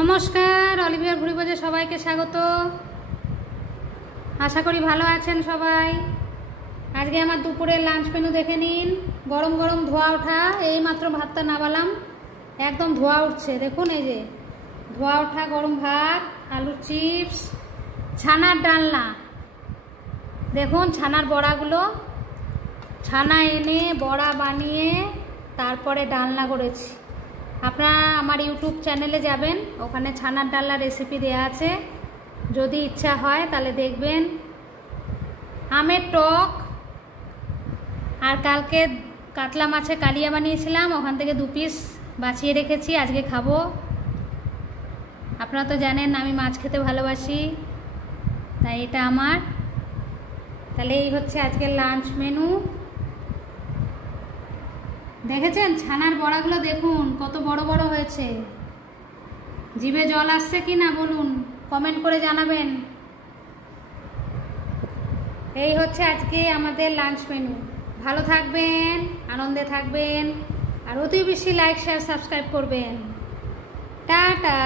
নমস্কার, অলিভিয়ার ভুরিভোজে সবাইকে স্বাগত। আশা করি ভালো আছেন সবাই। আজকে আমার দুপুরের লাঞ্চ মেনু দেখে নিন। গরম গরম ধোয়া ওঠা, এই মাত্র ভাতটা নামালাম, একদম ধোয়া উঠছে। দেখুন, এই যে ধোয়া ওঠা গরম ভাত, আলুর চিপস, ছানার ডালনা। দেখুন ছানার বড়াগুলো, ছানা এনে বড়া বানিয়ে তারপরে ডালনা করেছি। আপনারা আমার ইউটিউব চ্যানেলে যাবেন, ওখানে ছানার ডালনা রেসিপি দেওয়া আছে, যদি ইচ্ছা হয় তাহলে দেখবেন। আমের টক, আর কালকে কাতলা মাছের কালিয়া বানিয়েছিলাম, ওখান থেকে 2 পিস বাঁচিয়ে রেখেছি, আজকে খাবো। আপনারা তো জানেন আমি মাছ খেতে ভালোবাসি, তাই এটা আমার। তাহলে এই হচ্ছে আজকের লাঞ্চ মেনু। দেখেছেন ছানার বড়াগুলো, দেখুন কত বড় বড় হয়েছে। জিভে জল আসছে কি না বলুন, কমেন্ট করে জানাবেন। এই হচ্ছে আজকে আমাদের লাঞ্চ মেনু। ভালো থাকবেন, আনন্দে থাকবেন, আর অতি বেশি লাইক শেয়ার সাবস্ক্রাইব করবেন। টাটা।